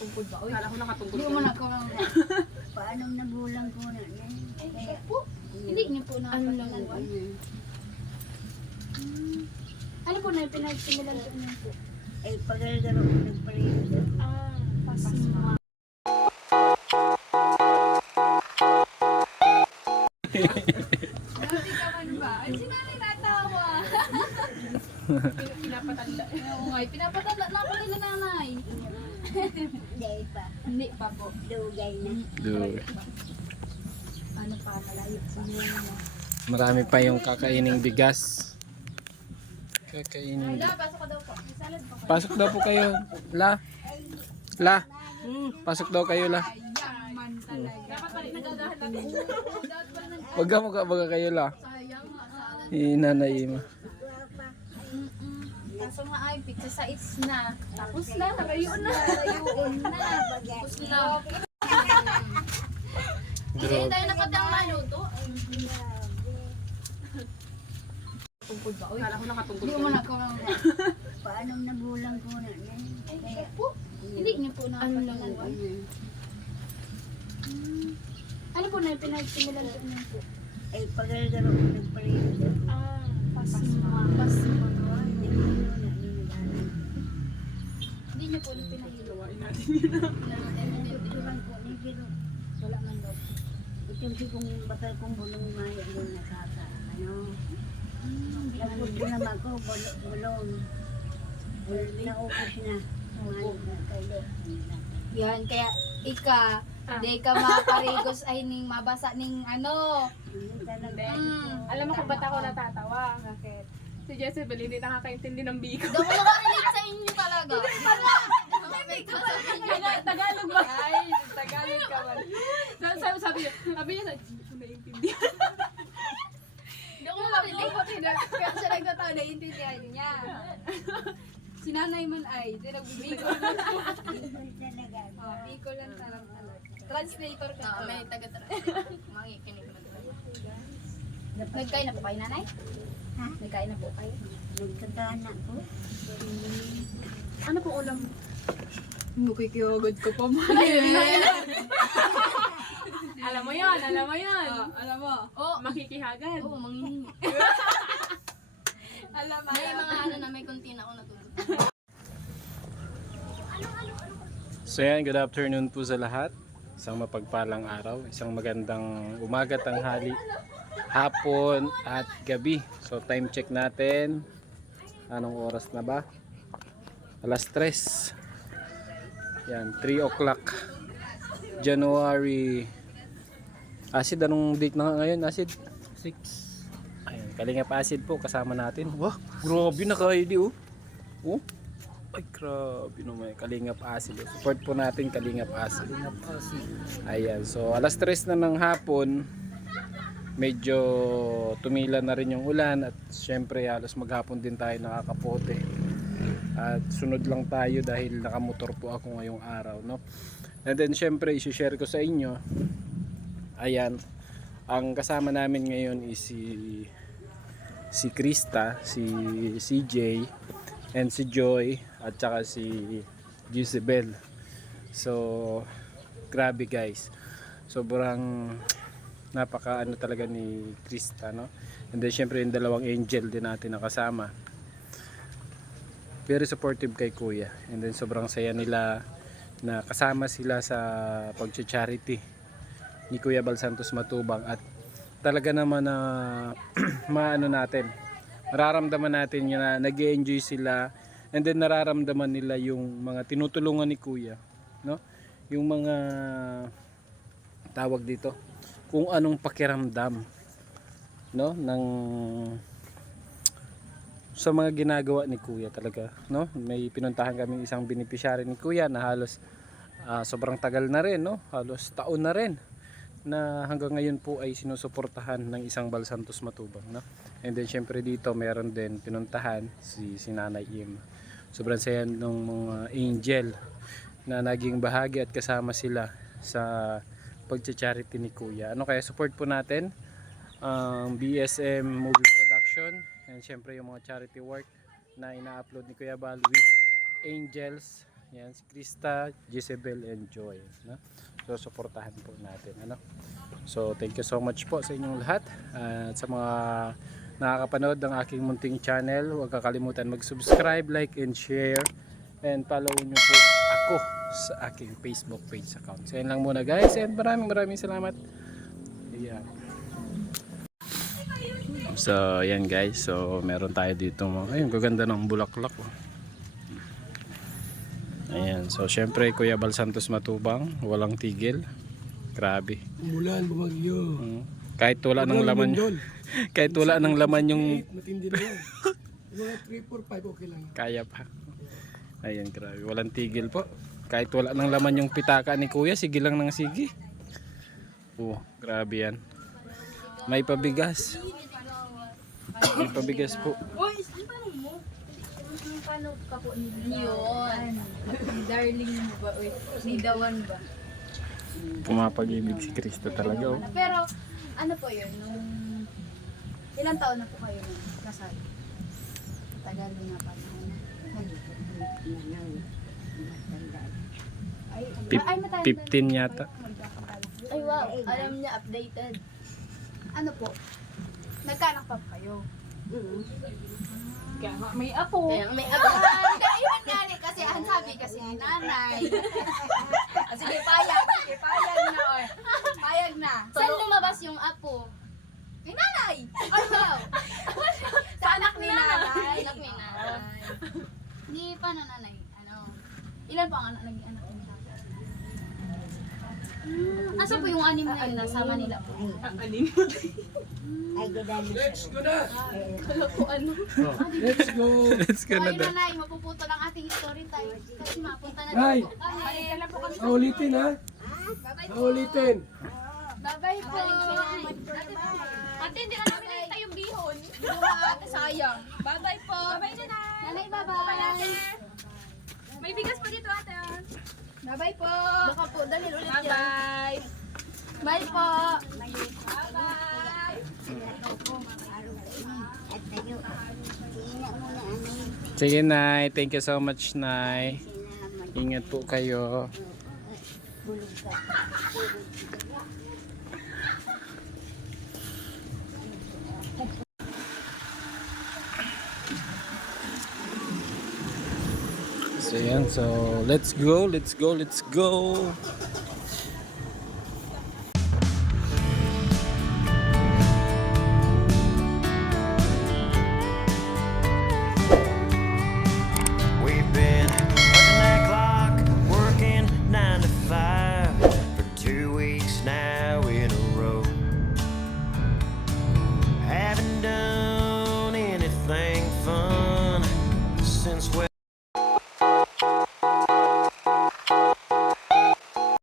nakatungkod ba? Uy, Kala ko nakatungkol hindi ka mo na. na ko lang. Paano nabulang ko na yan? Ay, po. Hindi niyo po na. Ano lang po? Ano po na yung pinagsimulan ko niyo po? Ay, pagalagaro ko nagpalinis ako. Pasma. Grabe ka man ba? Ay, si nanay natawa. Pinapatanda. Oo nga, pinapatanda na ako nila nanay. Hindi pa. Hindi pa po. Dugay na. Ano pa, malayo sa mga. Marami pa yung kakaining bigas. Kakaining Wala, pasok ka daw po. May salad pa kayo. Pasok daw po kayo. La. Pasok daw kayo, la. Sayang man talaga. Dapat pa rin nagagahan natin. Wag ka magkabaga kayo, la. Sayang nga, salad. Inanay mo. Kaso nga ay, pizza sa it's na. Tapos na, rayuon na. Rayuon na. Tapos na. Hindi tayo na pati ang maluto. Tungkod ba? Uy, Kala ko nakatungkol hindi ka mo na. na ko lang. Paano nabulang ko na yan? Ay, po. Hindi niyo po na. Ano lang po? Ano po na yung pinagsimulan ko niyo po? Ay, pagalagaro ko nagpalinis ako. Pasma. Pasma. Hindi mo na inagalan. Hindi niyo po na pinahilo. Gawain natin yun. Ito lang ko, ni Giro. Wala man daw. Itong kung bakal kong bulong maya yung nakaka. Ano? Nagput ko naman ko, bulong. Naupos na. Yan, kaya ika, di ka maparigos ay ning mabasa ning ano. Alam mo kung ba't ako natatawa? Bakit? Si Jezebel hindi nakakaintindi ng Biko. Daw mo relate sa inyo talaga. Tagalog ba? Ay, Tagalog ka ba? Sabi niya, hindi ko naiintindihan. Daw mo relate. Kaya siya nagtatawa, naiintindihan niya. Si nanay man ay, di nagbibigol. Bicol lang talaga. Translator ka. Oo, may taga-translator. Mangikinig na talaga. Nagkain na po kayo, nanay? Ha? Nagkain na po kayo? Nagkagana ko. Ano po ulam? Nakikiyagod ko pa man. Alam mo yan, alam mo yan. Alam mo? Oo. Makikihagad. Oo, manghihingi. Alam mo. May mga ano na may konti na ako natulog. So yan, good afternoon po sa lahat. Isang mapagpalang araw, isang magandang umaga, tanghali, hapon at gabi. So time check natin. Anong oras na ba? Alas 3. Yan, 3 o'clock. January. Acid, anong date na ngayon? Acid? 6. Ayun, Kalingap Acid po kasama natin. Wah, grabe naka-ID oh. Oh. Ay, grabe naman. Kalingap Acid. Support po natin Kalingap Acid. Ayan, so alas 3 na ng hapon. Medyo tumila na rin yung ulan at syempre halos maghapon din tayo nakakapote. At sunod lang tayo dahil nakamotor po ako ngayong araw, no? And then syempre i-share ko sa inyo. Ayan, ang kasama namin ngayon is si Krista, si CJ, and si Joy at saka si Jezebel. So grabe guys, sobrang napaka ano talaga ni Krista, no? And then syempre yung dalawang angel din natin nakasama, very supportive kay kuya. And then sobrang saya nila na kasama sila sa pag-charity ni Kuya Bal Santos Matubang. At talaga naman na maano natin, mararamdaman natin yun na nag-enjoy sila. And then nararamdaman nila yung mga tinutulungan ni Kuya, no? Yung mga tawag dito, kung anong pakiramdam, no, ng sa mga ginagawa ni Kuya talaga, no? May pinuntahan kaming isang beneficiary ni Kuya na halos sobrang tagal na rin, no? Halos taon na rin na hanggang ngayon po ay sinusuportahan ng isang Bal Santos Matubang, no? And then syempre dito meron din pinuntahan si Nanay Im. Sobrang saya ng mga angel na naging bahagi at kasama sila sa pag-charity ni Kuya. Ano kaya support po natin ang BSM Movie Production and syempre yung mga charity work na ina-upload ni Kuya Bal with angels Yan si Krista, Jezebel and Joy, no? So suportahan po natin, ano? So thank you so much po sa inyong lahat. At sa mga nakakapanood ng aking munting channel, huwag kakalimutan mag-subscribe, like and share, and follow nyo po ako sa aking Facebook page account. So yan lang muna guys, and maraming salamat. Ayan. So yan guys, so meron tayo dito, ayun, gaganda ng bulaklak, oh. Ayan, so syempre Kuya Bal Santos Matubang, walang tigil. Grabe. Umulan, bumagyo. Kahit wala ng laman, kahit wala ng laman yung Matindi na yan. Mga 3, 4, 5 okay lang. kaya pa. Ayan, grabe, walang tigil po. Kahit wala ng laman yung pitaka ni Kuya, sige lang ng sige. Oh, grabe yan. May pabigas. May pabigas po. Uy, paano mo? Paano ka po ni yun? Darling mo ba? Uy, nidawan ba? Pumapag-ibig si Krista talaga, oh. Pero, ano po yun? Nung ilang taon na po kayo nung kasal? Tagal na pa naman. Ay, 15 yata. Ay, wow. Alam niya, updated. Ano po? Nagkaanak pa po kayo? Kaya nga may apo. May abuhan. Iwan nga rin kasi ang sabi kasi ni nanay. Sige, payag. Sige, payag na. Oy. Payag na. Saan lumabas yung apo? Kay nanay. Ay, wow. Sa anak ni nanay. Anak ni nanay. Hindi, paano nanay? Ano? Ilan po ang anak ni nanay? Asa po yung anim na yun? Nasama nila po. Ay, gadali. Let's go na! Kala ko ano. Let's go! Let's go na Ay, daw. nanay, mapuputo lang ating story time. Kasi mapunta na Ay! dito. Ay, dala po kami. Naulitin ha! Naulitin! Bye-bye po. Ate, hindi na namin nakita yung bihon. Ate, sayang. Bye-bye po. Bye-bye, nanay. Nanay, bye-bye. May bigas pa dito, ate. Bye-bye po. Baka po, dalhin ulit yan. Bye-bye. Bye po. Bye-bye. At tayo, sina mo na ano, Sige, Nay. Thank you so much, Nay. salamat. Ingat po kayo. Bulog ka. So yan, so let's go.